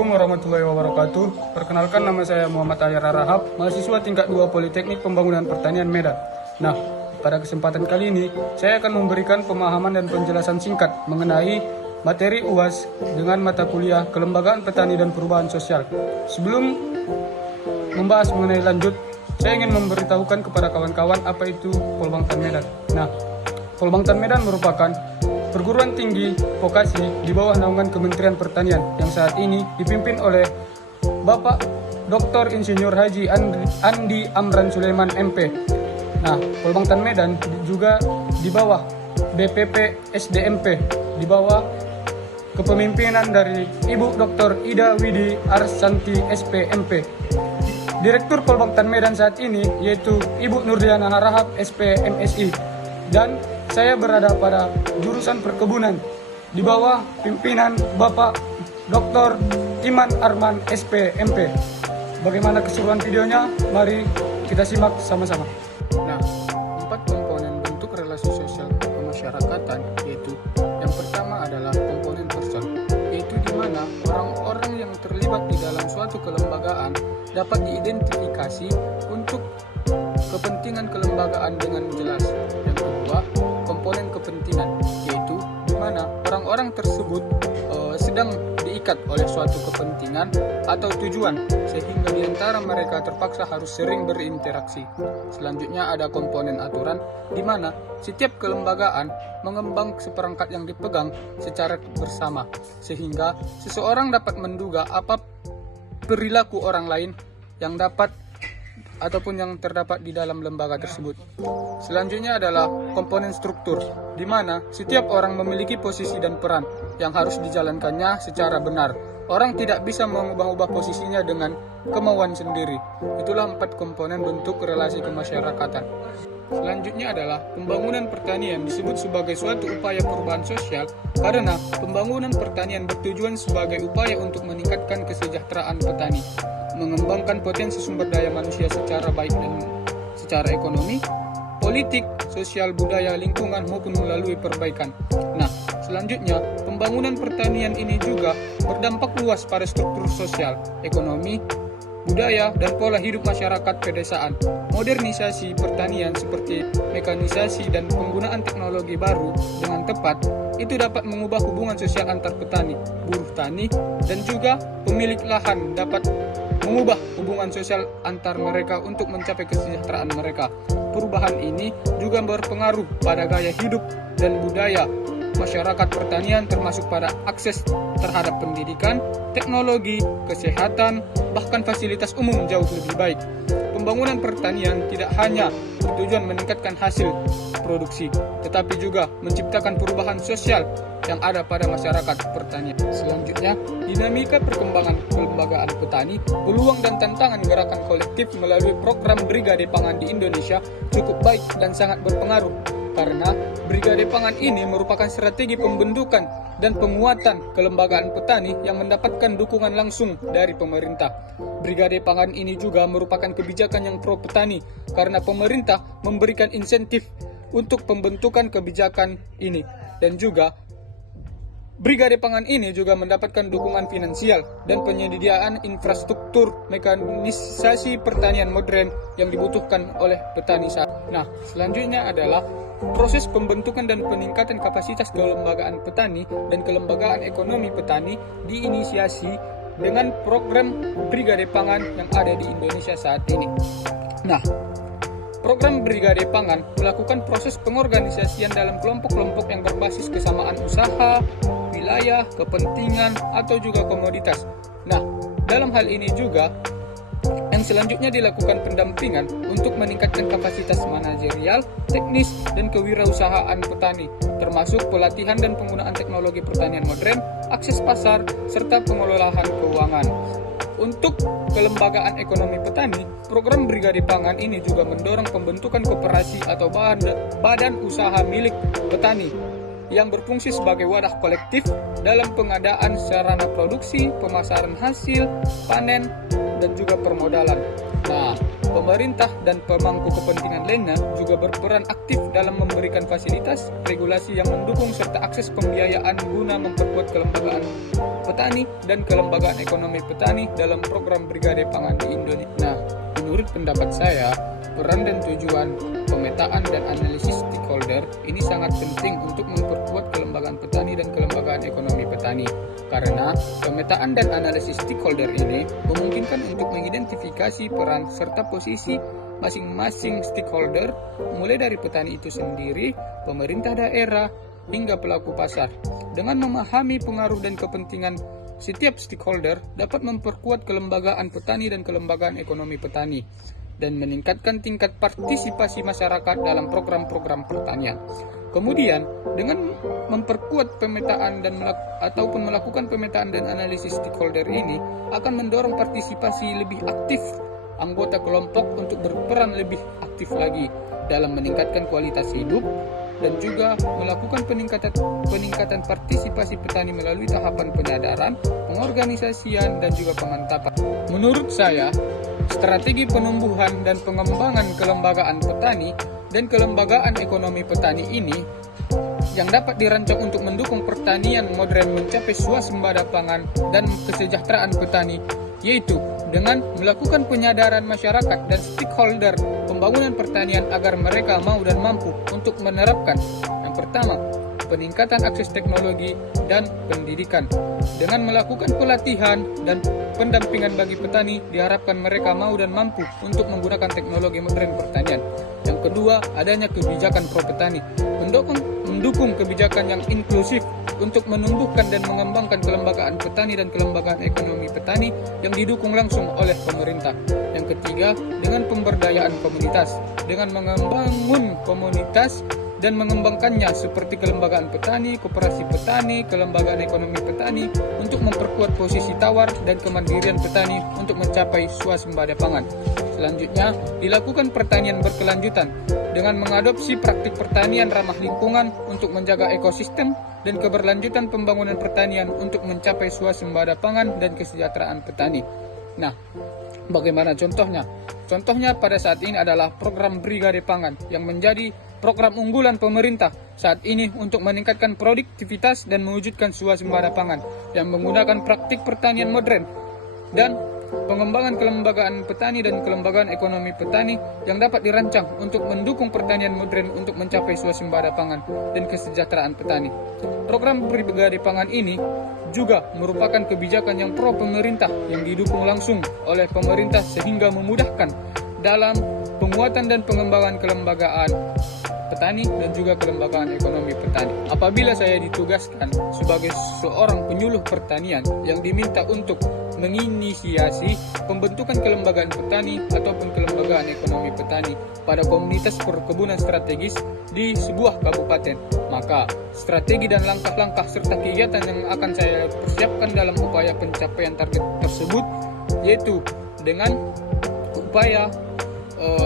Assalamualaikum warahmatullahi wabarakatuh. Perkenalkan, nama saya Muhammad Ali Rarahap, mahasiswa tingkat 2 Politeknik Pembangunan Pertanian Medan. Nah, pada kesempatan kali ini saya akan memberikan pemahaman dan penjelasan singkat mengenai materi UAS dengan mata kuliah Kelembagaan Petani dan Perubahan Sosial. Sebelum membahas mengenai lanjut, saya ingin memberitahukan kepada kawan-kawan apa itu Polbangtan Medan. Nah, Polbangtan Medan merupakan perguruan tinggi vokasi di bawah naungan Kementerian Pertanian yang saat ini dipimpin oleh Bapak Dr. Insinyur Haji Andi Amran Sulaiman MP. Nah, Polbangtan Medan juga di bawah BPP SDMP, di bawah kepemimpinan dari Ibu Dr. Ida Widi Arsanti SPMP. Direktur Polbangtan Medan saat ini yaitu Ibu Nurdiana Harahap SPMSI, dan saya berada pada jurusan perkebunan di bawah pimpinan Bapak Dr. Iman Arman SPMP. Bagaimana keseruan videonya? Mari kita simak sama-sama. Nah, 4 komponen bentuk relasi sosial kemasyarakatan, yaitu yang pertama adalah komponen person, yaitu di mana orang-orang yang terlibat di dalam suatu kelembagaan dapat diidentifikasi untuk kepentingan kelembagaan dengan jelas. Yang kedua, komponen kepentingan, yaitu di mana orang-orang tersebut sedang diikat oleh suatu kepentingan atau tujuan, sehingga di antara mereka terpaksa harus sering berinteraksi. Selanjutnya ada komponen aturan, di mana setiap kelembagaan mengembang seperangkat yang dipegang secara bersama, sehingga seseorang dapat menduga apa perilaku orang lain yang dapat ataupun yang terdapat di dalam lembaga tersebut. Selanjutnya adalah komponen struktur, di mana setiap orang memiliki posisi dan peran yang harus dijalankannya secara benar. Orang tidak bisa mengubah-ubah posisinya dengan kemauan sendiri. Itulah 4 komponen bentuk relasi kemasyarakatan. Selanjutnya adalah pembangunan pertanian disebut sebagai suatu upaya perubahan sosial karena pembangunan pertanian bertujuan sebagai upaya untuk meningkatkan kesejahteraan petani, mengembangkan potensi sumber daya manusia secara baik dan secara ekonomi, politik, sosial, budaya, lingkungan maupun melalui perbaikan. Nah, selanjutnya pembangunan pertanian ini juga berdampak luas pada struktur sosial, ekonomi, budaya, dan pola hidup masyarakat pedesaan. Modernisasi pertanian seperti mekanisasi dan penggunaan teknologi baru dengan tepat itu dapat mengubah hubungan sosial antar petani, buruh tani, dan juga pemilik lahan dapat mengubah hubungan sosial antar mereka untuk mencapai kesejahteraan mereka. Perubahan ini juga berpengaruh pada gaya hidup dan budaya masyarakat pertanian, termasuk pada akses terhadap pendidikan, teknologi, kesehatan, bahkan fasilitas umum jauh lebih baik. Pembangunan pertanian tidak hanya bertujuan meningkatkan hasil produksi, tetapi juga menciptakan perubahan sosial yang ada pada masyarakat pertanian. Selanjutnya, dinamika perkembangan kelembagaan petani, peluang dan tantangan gerakan kolektif melalui program Brigade Pangan di Indonesia cukup baik dan sangat berpengaruh, karena Brigade Pangan ini merupakan strategi pembentukan dan penguatan kelembagaan petani yang mendapatkan dukungan langsung dari pemerintah. Brigade Pangan ini juga merupakan kebijakan yang pro petani karena pemerintah memberikan insentif untuk pembentukan kebijakan ini, dan juga Brigade Pangan ini juga mendapatkan dukungan finansial dan penyediaan infrastruktur mekanisasi pertanian modern yang dibutuhkan oleh petani saat. Nah, selanjutnya adalah proses pembentukan dan peningkatan kapasitas kelembagaan petani dan kelembagaan ekonomi petani diinisiasi dengan program Brigade Pangan yang ada di Indonesia saat ini. Nah, program Brigade Pangan melakukan proses pengorganisasian dalam kelompok-kelompok yang berbasis kesamaan usaha, wilayah, kepentingan, atau juga komoditas. Nah, dalam hal ini juga yang selanjutnya dilakukan pendampingan untuk meningkatkan kapasitas manajerial, teknis, dan kewirausahaan petani, termasuk pelatihan dan penggunaan teknologi pertanian modern, akses pasar, serta pengelolaan keuangan. Untuk kelembagaan ekonomi petani, program Brigade Pangan ini juga mendorong pembentukan koperasi atau badan usaha milik petani yang berfungsi sebagai wadah kolektif dalam pengadaan sarana produksi, pemasaran hasil panen, dan juga permodalan. Nah, Pemerintah dan pemangku kepentingan lainnya juga berperan aktif dalam memberikan fasilitas, regulasi yang mendukung serta akses pembiayaan guna memperkuat kelembagaan petani dan kelembagaan ekonomi petani dalam program Brigade Pangan di Indonesia. Nah, menurut pendapat saya, peran dan tujuan pemetaan dan analisis stakeholder ini sangat penting untuk memperkuat kelembagaan petani dan kelembagaan ekonomi petani. Karena pemetaan dan analisis stakeholder ini memungkinkan untuk mengidentifikasi peran serta posisi masing-masing stakeholder, mulai dari petani itu sendiri, pemerintah daerah, hingga pelaku pasar. Dengan memahami pengaruh dan kepentingan setiap stakeholder dapat memperkuat kelembagaan petani dan kelembagaan ekonomi petani dan meningkatkan tingkat partisipasi masyarakat dalam program-program pertanian. Kemudian, dengan memperkuat pemetaan ataupun melakukan pemetaan dan analisis stakeholder ini akan mendorong partisipasi lebih aktif anggota kelompok untuk berperan lebih aktif lagi dalam meningkatkan kualitas hidup dan juga melakukan peningkatan partisipasi petani melalui tahapan penyadaran, pengorganisasian, dan juga pemantapan. Menurut saya, strategi penumbuhan dan pengembangan kelembagaan petani dan kelembagaan ekonomi petani ini yang dapat dirancang untuk mendukung pertanian modern mencapai swasembada pangan dan kesejahteraan petani, yaitu dengan melakukan penyadaran masyarakat dan stakeholder pembangunan pertanian agar mereka mau dan mampu untuk menerapkan. Yang pertama, peningkatan akses teknologi dan pendidikan. Dengan melakukan pelatihan dan pendampingan bagi petani, diharapkan mereka mau dan mampu untuk menggunakan teknologi modern pertanian. Yang kedua, adanya kebijakan pro petani, mendukung kebijakan yang inklusif untuk menumbuhkan dan mengembangkan kelembagaan petani dan kelembagaan ekonomi petani yang didukung langsung oleh pemerintah. Yang ketiga, dengan pemberdayaan komunitas, dengan membangun komunitas dan mengembangkannya seperti kelembagaan petani, koperasi petani, kelembagaan ekonomi petani untuk memperkuat posisi tawar dan kemandirian petani untuk mencapai swasembada pangan. Selanjutnya, dilakukan pertanian berkelanjutan dengan mengadopsi praktik pertanian ramah lingkungan untuk menjaga ekosistem dan keberlanjutan pembangunan pertanian untuk mencapai swasembada pangan dan kesejahteraan petani. Nah, bagaimana contohnya? Contohnya pada saat ini adalah program Brigade Pangan yang menjadi program unggulan pemerintah saat ini untuk meningkatkan produktivitas dan mewujudkan swasembada pangan yang menggunakan praktik pertanian modern dan pengembangan kelembagaan petani dan kelembagaan ekonomi petani yang dapat dirancang untuk mendukung pertanian modern untuk mencapai swasembada pangan dan kesejahteraan petani. Program Brigade Pangan ini juga merupakan kebijakan yang pro pemerintah yang didukung langsung oleh pemerintah sehingga memudahkan dalam penguatan dan pengembangan kelembagaan petani dan juga kelembagaan ekonomi petani. Apabila saya ditugaskan sebagai seorang penyuluh pertanian yang diminta untuk menginisiasi pembentukan kelembagaan petani ataupun kelembagaan ekonomi petani pada komunitas perkebunan strategis di sebuah kabupaten, maka strategi dan langkah-langkah serta kegiatan yang akan saya persiapkan dalam upaya pencapaian target tersebut yaitu dengan upaya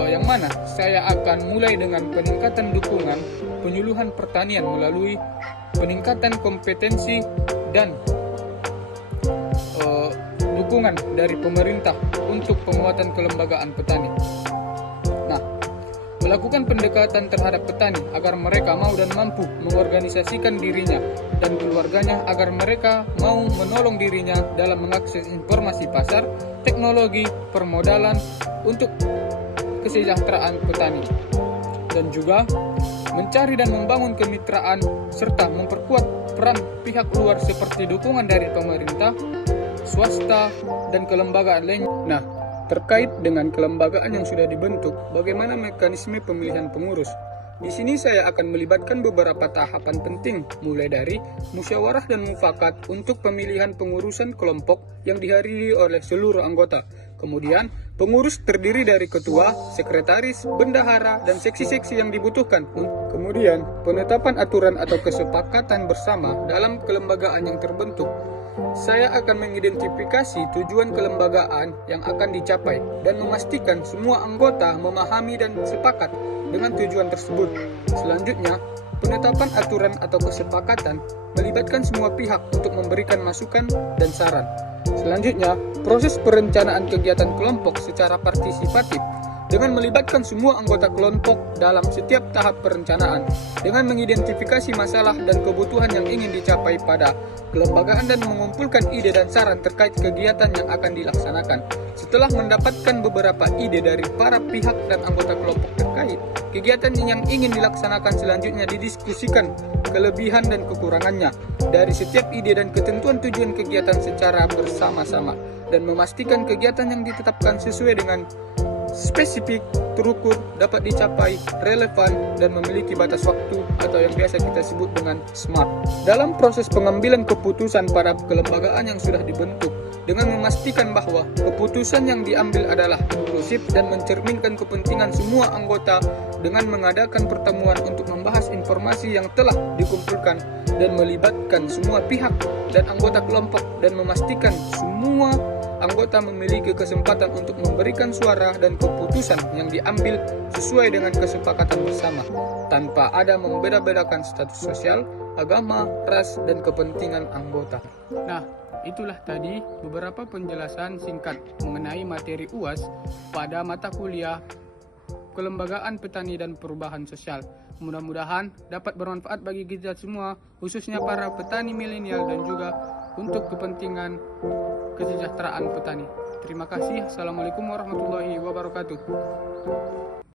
yang mana saya akan mulai dengan peningkatan dukungan penyuluhan pertanian melalui peningkatan kompetensi dan dukungan dari pemerintah untuk penguatan kelembagaan petani. Nah, melakukan pendekatan terhadap petani agar mereka mau dan mampu mengorganisasikan dirinya dan keluarganya agar mereka mau menolong dirinya dalam mengakses informasi pasar, teknologi, permodalan untuk kesejahteraan petani, dan juga mencari dan membangun kemitraan serta memperkuat peran pihak luar seperti dukungan dari pemerintah, swasta, dan kelembagaan lain. Nah, terkait dengan kelembagaan yang sudah dibentuk, bagaimana mekanisme pemilihan pengurus? Di sini saya akan melibatkan beberapa tahapan penting, mulai dari musyawarah dan mufakat untuk pemilihan pengurusan kelompok yang dihadiri oleh seluruh anggota. Kemudian, pengurus terdiri dari ketua, sekretaris, bendahara, dan seksi-seksi yang dibutuhkan. Kemudian, penetapan aturan atau kesepakatan bersama dalam kelembagaan yang terbentuk. Saya akan mengidentifikasi tujuan kelembagaan yang akan dicapai dan memastikan semua anggota memahami dan sepakat dengan tujuan tersebut. Selanjutnya, penetapan aturan atau kesepakatan melibatkan semua pihak untuk memberikan masukan dan saran. Selanjutnya, proses perencanaan kegiatan kelompok secara partisipatif dengan melibatkan semua anggota kelompok dalam setiap tahap perencanaan, dengan mengidentifikasi masalah dan kebutuhan yang ingin dicapai pada kelembagaan dan mengumpulkan ide dan saran terkait kegiatan yang akan dilaksanakan. Setelah mendapatkan beberapa ide dari para pihak dan anggota kelompok terkait, kegiatan yang ingin dilaksanakan selanjutnya didiskusikan kelebihan dan kekurangannya dari setiap ide dan ketentuan tujuan kegiatan secara bersama-sama, dan memastikan kegiatan yang ditetapkan sesuai dengan spesifik, terukur, dapat dicapai, relevan, dan memiliki batas waktu atau yang biasa kita sebut dengan SMART. Dalam proses pengambilan keputusan pada kelembagaan yang sudah dibentuk, dengan memastikan bahwa keputusan yang diambil adalah inklusif dan mencerminkan kepentingan semua anggota, dengan mengadakan pertemuan untuk membahas informasi yang telah dikumpulkan dan melibatkan semua pihak dan anggota kelompok, dan memastikan semua anggota memiliki kesempatan untuk memberikan suara dan keputusan yang diambil sesuai dengan kesepakatan bersama, tanpa ada membeda-bedakan status sosial, agama, ras, dan kepentingan anggota. Nah, itulah tadi beberapa penjelasan singkat mengenai materi UAS pada mata kuliah Kelembagaan Petani dan Perubahan Sosial. Mudah-mudahan dapat bermanfaat bagi kita semua, khususnya para petani milenial dan juga untuk kepentingan kesejahteraan petani. Terima kasih. Assalamualaikum warahmatullahi wabarakatuh.